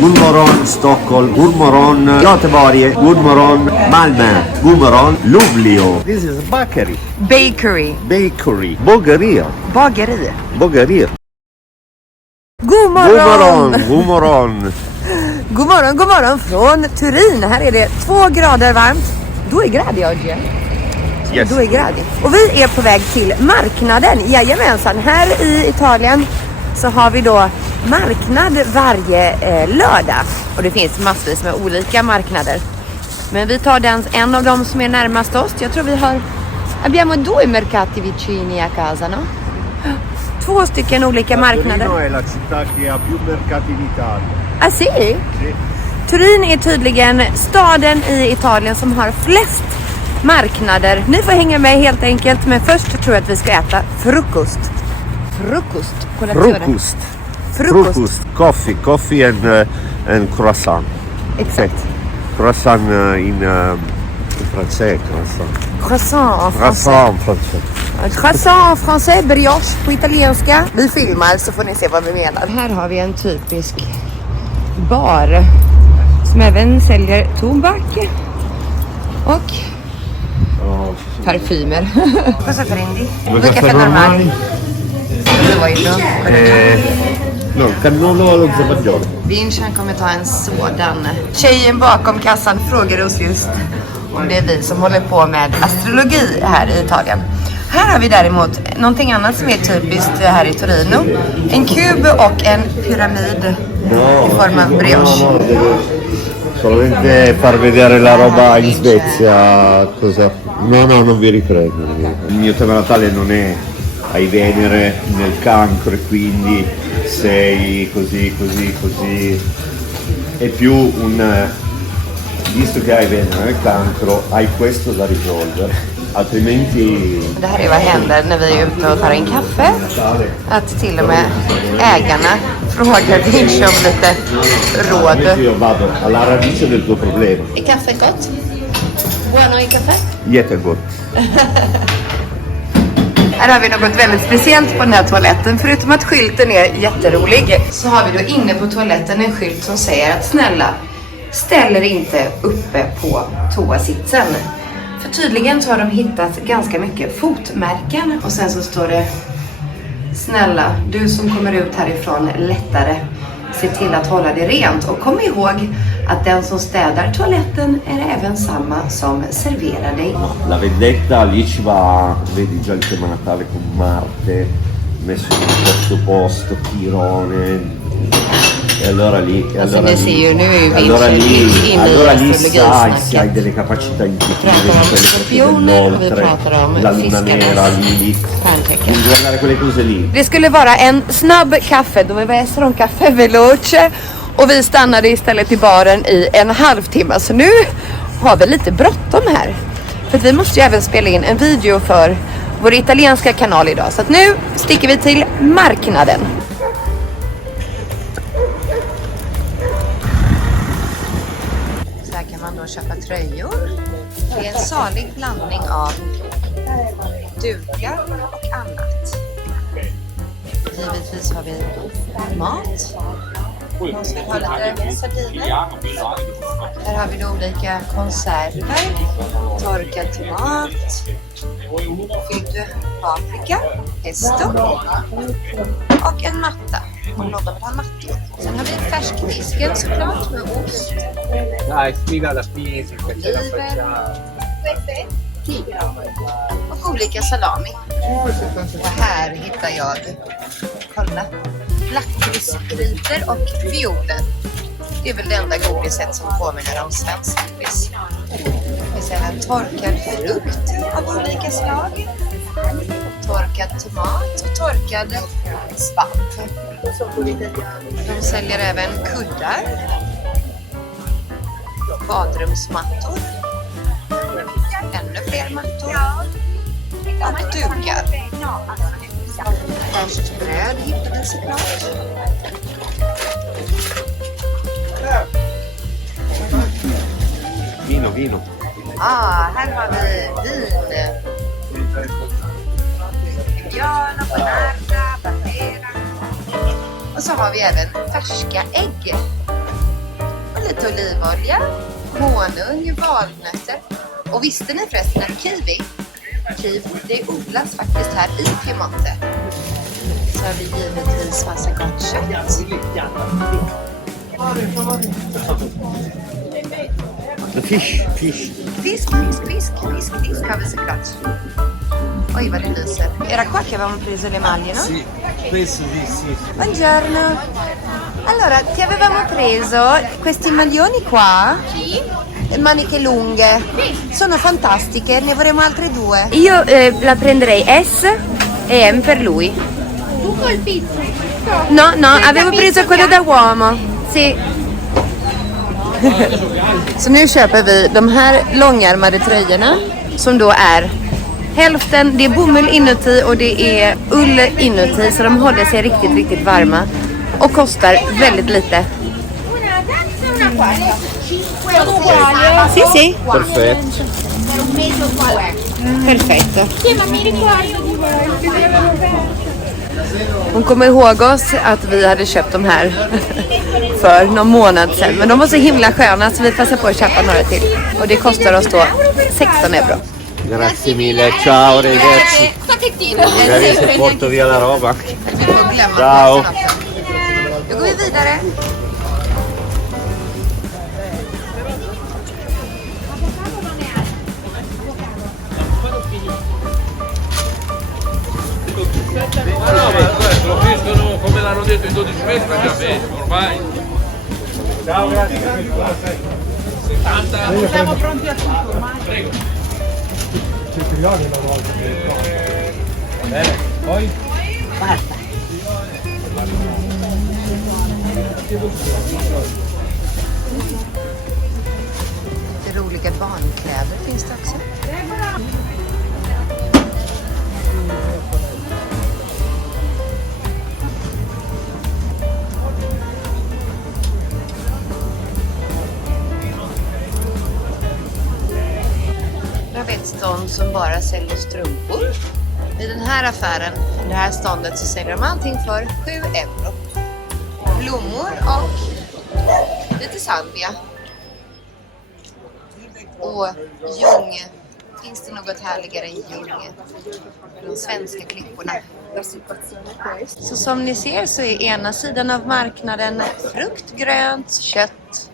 God morgon Stockholm, good morgon Göteborg, good morgon Malmö, good morgon Luleå. This is bakery. Bakery. Bakery. Bageri. Bageri. Bageri. God morgon! God morgon. God morgon från Turin. Här är det 2 grader varmt. Då är gradig oggi. Yes. Då är gradig. Och vi är på väg till marknaden. Jajamensan, här i Italien så har vi då marknad varje lördag. Och det finns massvis med olika marknader. Men vi tar en av dem som är närmast oss. Jag tror vi har... Abbiamo 2 mercati vicini a casa, no? 2 stycken olika marknader. Torino är la città che ha più mercati in Italia. Ah, sì? Turin är tydligen staden i Italien som har flest marknader. Ni får hänga med helt enkelt. Men först tror jag att vi ska äta frukost. Frukost. Coffee and croissant. Exakt. Croissant in francese. Croissant Croissant français, brioche på italienska. Vi filmar så får ni se vad vi menar. Här har vi en typisk bar som även säljer tobak och parfymer. Cosa prendi? Due caffè normali. No, cannolo allo zebaggiolo. Vincent kommer ta en sådan. Tjejen bakom kassan frågar oss just om det är vi som håller på med astrologi här i Italien. Här har vi däremot någonting annat som är typiskt här i Torino. En kub och en pyramid i form av brioche. Solamente far vedere la roba in Svezia. Cosa? No, non vi riprendo. Il mio tema natale non è hai Venere nel cancro e quindi sei così. È più un... Visto che hai Venere nel cancro, hai questo da risolvere. Altrimenti... Det här är vad händer när vi är ute och tar en kaffe. Att till och med ägarna frågar Vinci om lite råd. Io vado alla radice del tuo problema. Är kaffe gott? Buono i kaffe? Jättegott. Här har vi något väldigt speciellt på den här toaletten. Förutom att skylten är jätterolig så har vi då inne på toaletten en skylt som säger att snälla, ställ er inte uppe på toasitsen. För tydligen så har de hittat ganska mycket fotmärken. Och sen så står det: snälla, du som kommer ut härifrån lättare, se till att hålla det rent. Och kom ihåg att den som städar toaletten är även samma som serverar dig. La vendetta lì ci va, vedi già il tema Natale con Marte, messo in questo posto, Chirone. E allora lì, Alltså ni ser ju, nu är allora lì sai se hai delle capacità intuitive di skorpioner och vi pratar om la luna nera, Lilith. Devi guardare quelle cose lì. Det skulle vara en snabb kaffe, då vi väser om kaffe veloce. Och vi stannade istället i baren i en halvtimme. Så nu har vi lite bråttom här. För att vi måste ju även spela in en video för vår italienska kanal idag. Så att nu sticker vi till marknaden. Så här kan man då köpa tröjor. Det är en salig blandning av dukar och annat. Givetvis har vi mat. Och så har lite sardiner. Här har vi då olika konserver. Torkad tomat. Fylld paprika. Pesto. Och en matta. Om någon vill ha mattor. Sen har vi färskfisken såklart med ost. Oliver. Och olika salami. Och här hittar jag, kolla, lakritsgrytor och violer. Det är väl det enda godiset som påminner om svensk godis. Vi ser här torkad frukt av olika slag. Torkad tomat och torkad svamp. De säljer även kuddar. Badrumsmattor. Ännu fler mattor. Och dukar. Färskt bröd hittade såklart. Vino. Här har vi vin. Björn och banana, batera. Och så har vi även färska ägg. lite olivolja, honung, valnötter. Och visste ni förresten att kiwi, det odlas faktiskt här i Piemonte. Så har vi givetvis massa gott kött. Fisk Fisk har vi såklart. Oj, vad det lyser. Era qua che avevamo preso le maglie, no? Sì, questo sì. Buongiorno. Allora, ti avevamo preso questi maglioni qua. Maniche lunghe. Sono fantastiche, ne avremo altre 2. Io la prenderei S e M per lui. Tu col pizzo? No, avevo preso quello da uomo. Sì. Så nu köper vi de här långärmade tröjorna som då är hälften, det är bomull inuti och det är ull inuti, så de håller sig riktigt, riktigt varma och kostar väldigt lite. Sì. Perfetto. Perfetto. Sì, ma mi ricordo di voi. Hon kommer ihåg oss att vi hade köpt de här för någon månad sedan. Men de var så himla sköna så vi passade på att köpa några till. Och det kostar oss då 16 euro. Grazie mille, ciao ragazzi. Pacchettino. Magari se porto via la roba. Vi får glömma Ciao. påsen också. Då går vi vidare. No, ma lo pescano come l'hanno detto in 12 metri, già pesco ormai. Ciao, grazie. 70. Siamo pronti a tutto ormai. Prego. Bene, poi? Basta. Lite roliga barnkläder finns det också. Jag vet ett stånd som bara säljer strumpor. I den här affären, i det här ståndet, så säljer de allting för 7 euro. Blommor och lite salvia. Och ljung. Finns det något härligare än ljung? De svenska klipporna. Så som ni ser så är ena sidan av marknaden frukt, grönt, kött,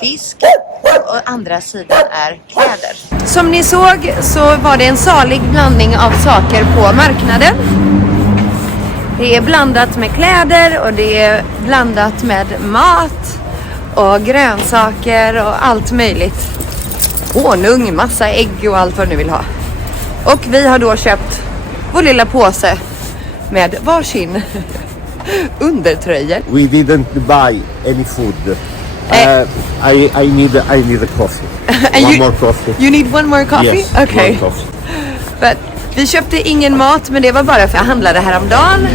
fisk och andra sidan är kläder. Som ni såg så var det en salig blandning av saker på marknaden. Det är blandat med kläder och det är blandat med mat och grönsaker och allt möjligt. Honung, massa ägg och allt vad du vill ha. Och vi har då köpt vår lilla påse med varsin undertröjor. We didn't buy any food. I need a coffee. One more coffee. You need one more coffee? Yes, Okay. one coffee. But vi köpte ingen mat, men det var bara för att jag handlade häromdagen.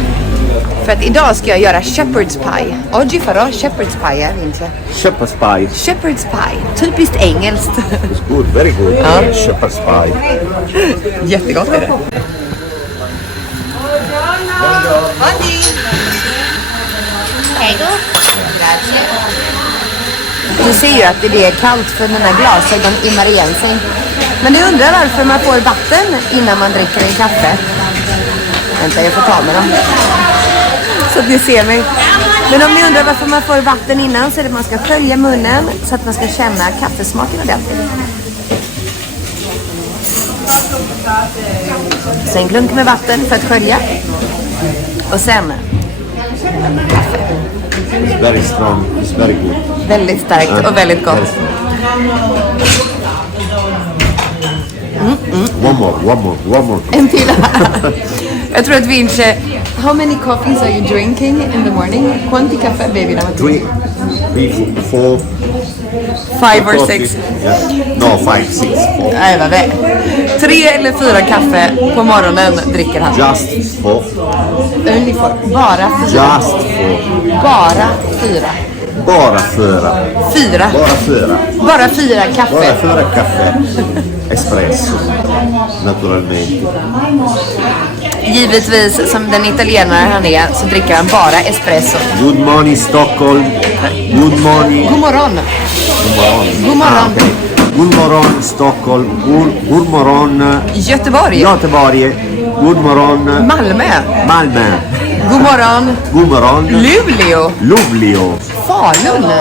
För att idag ska jag göra shepherd's pie. Oggi farò shepherd's pie, vince. Shepherd's pie. Shepherd's pie, typiskt engelskt. It's good, very good. Shepherd's pie. Jättegott är det. Oggi. Prego. Grazie. Du ser ju att det är kallt för mina glasögon immar igen sig. Men du undrar varför man får vatten innan man dricker en kaffe. Vänta, jag får ta med dem. Så att ni ser mig. Men om ni undrar varför man får vatten innan, så är det att man ska skölja munnen så att man ska känna kaffesmaken ordentligt. Så en klunk med vatten för att skölja. Och sen kaffe. It's very strong. It's very good. Väldigt starkt och väldigt gott. One more. En till. Jag tror att Vince... How many coffees are you drinking in the morning? Quanti caffè bevi la mattina? 4. 5 or 6? Yes. No, 5, 6. 4. Nej, vad väl. 3 eller 4 kaffe på morgonen dricker han. Just 4. Only 4. Bara 4. Just 4. Bara 4. Bara 4. 4. Bara 4. Bara 4 kaffe. Bara 4 caffè. Espresso. Naturalmente. Givetvis, som den italienare han är, så dricker han bara espresso. Good morning Stockholm. Good morning. God morgon. God morgon. Ah, okay. Good morgon Stockholm. Good morgon Göteborg. Göteborg. Good morgon Malmö. Malmö. God morgon. God morgon Luleå. Luleå. Falun.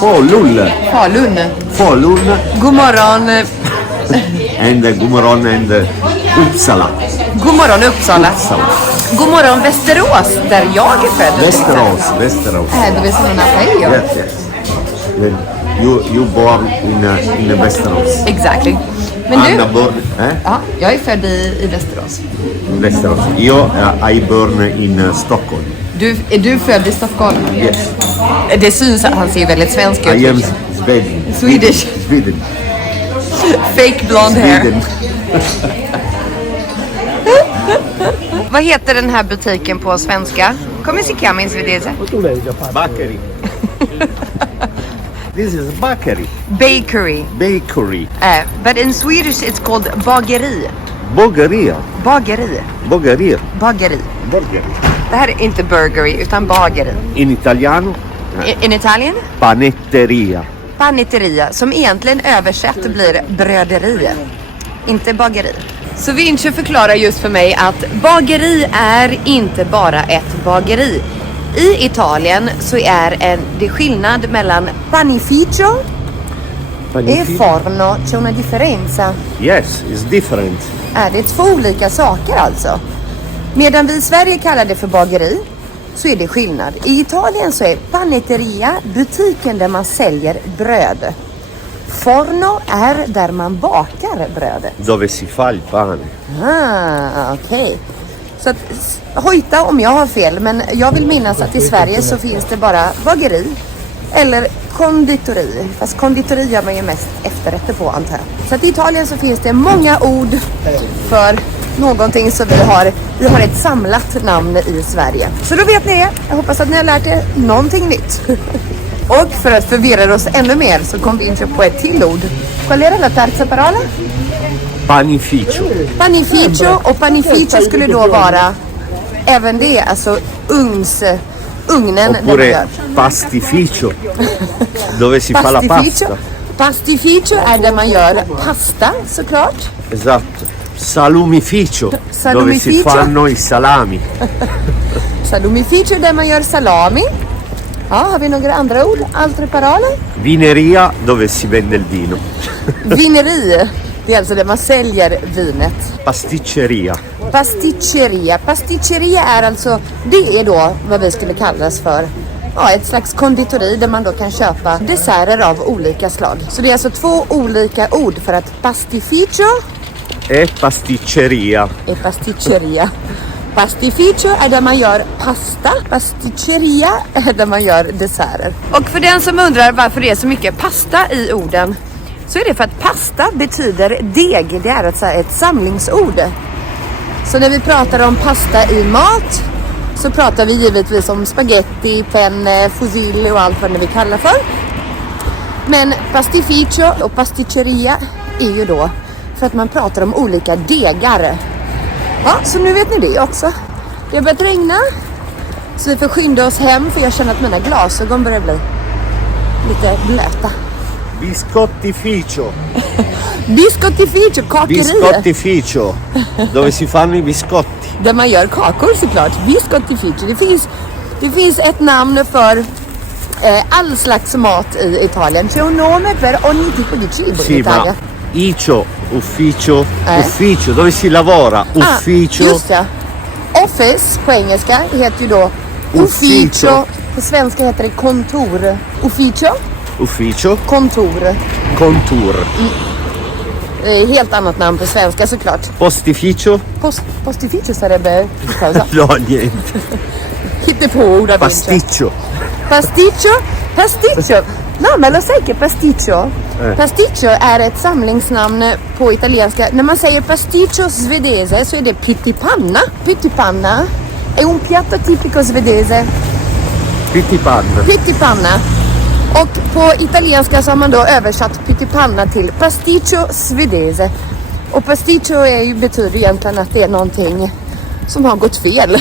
Falun. Falun. Falun. God morgon. And good morgon and Uppsala. God morgon Uppsala. Uppsala. God morgon Västerås, där jag är född. Västerås. Dove sono nata io. Yes. Then you born in Västerås. Exactly. Men Anna du, born ja, jag är född i Västerås. Västerås. Io I born in Stockholm. Är du född i Stockholm? Yes. Det syns att han ser väldigt svensk ut. I am Swedish. Sweden. Fake blonde hair. Sweden. Vad heter den här butiken på svenska? Come si chiama in svedese? Bakery. This is bakery. Bakery. Bakery. But in Swedish it's called bageri. Bageri. Bageri. Bageri. Bageri. Bageri. Det här är inte burgery utan bageri. In italiano. In Italien? Panetteria. Panetteria, som egentligen översatt blir bröderi, inte bageri. Så Vinci förklarar just för mig att bageri är inte bara ett bageri. I Italien så är det skillnad mellan panificio e forno. C'è una differenza. Yes, it's different. Det är två olika saker alltså. Medan vi i Sverige kallar det för bageri, så är det skillnad. I Italien så är panetteria butiken där man säljer bröd. Forno är där man bakar brödet. Dove si fa il pane. Okej. Så att, hojta om jag har fel, men jag vill minnas att i Sverige så finns det bara bageri eller konditori. Fast konditori gör man ju mest efterrätter på, antar jag. Så att i Italien så finns det många ord för någonting som vi har ett samlat namn i Sverige. Så då vet ni det. Jag hoppas att ni har lärt er någonting nytt. Och för att förvirra oss ännu mer så kom vi in på ett till ord. Qual era la terza parola? Panificio. Panificio, och panificio skulle då vara även det, alltså ugnen där man Oppure gör. pastificio. Dove si fa la pasta. Pastificio är där man gör pasta, såklart. Esatto. Salumificio. Dove si Salumificio. fanno i salami. Salumificio där man gör salami. Ja, har vi några andra ord? Altre parole? Vineria dove si vende il vino. Vineri, det är alltså där man säljer vinet. Pasticceria. Pasticceria. Pasticceria är alltså, det är då vad vi skulle kallas för ett slags konditori där man då kan köpa desserter av olika slag. Så det är alltså två olika ord för att pastificio E pasticceria. är pasticceria. Pastificio är där man gör pasta. Pasticceria är där man gör desserter. Och för den som undrar varför det är så mycket pasta i orden, så är det för att pasta betyder deg. Det är alltså ett samlingsord. Så när vi pratar om pasta i mat så pratar vi givetvis om spaghetti, penne, fusilli och allt vad det vi kallar för. Men pastificio och pasticceria är ju då för att man pratar om olika degar. Ja, så nu vet ni det också. Det har börjat regna, så vi får skynda oss hem för jag känner att mina glasögon börjar bli lite blöta. Biscottificio. Biscottificio, kakeri. Biscottificio. Dove si fanno i biscotti. Där man gör kakor såklart. Biscottificio. Det finns ett namn för all slags mat i Italien. C'è un nome per ogni tipo di cibo in Sì, Italia. ma ufficio, ufficio, dove si lavora, ufficio. Just det. Office på engelska heter ju då ufficio. På svenska heter det kontor. Ufficio, kontor. Contour. Det är helt annat namn på svenska såklart. Postificio. Postificio sarebbe cosa? No, niente. Hittepå ord. Pasticcio. Pasticcio. No, men lo sai che pasticcio? Pasticcio är ett samlingsnamn på italienska. När man säger pasticcio svedese så är det pyttipanna. Pyttipanna är un piatto tipico svedese. Pyttipanna. Och på italienska så har man då översatt pyttipanna till pasticcio svedese. Och pasticcio betyder egentligen att det är någonting som har gått fel.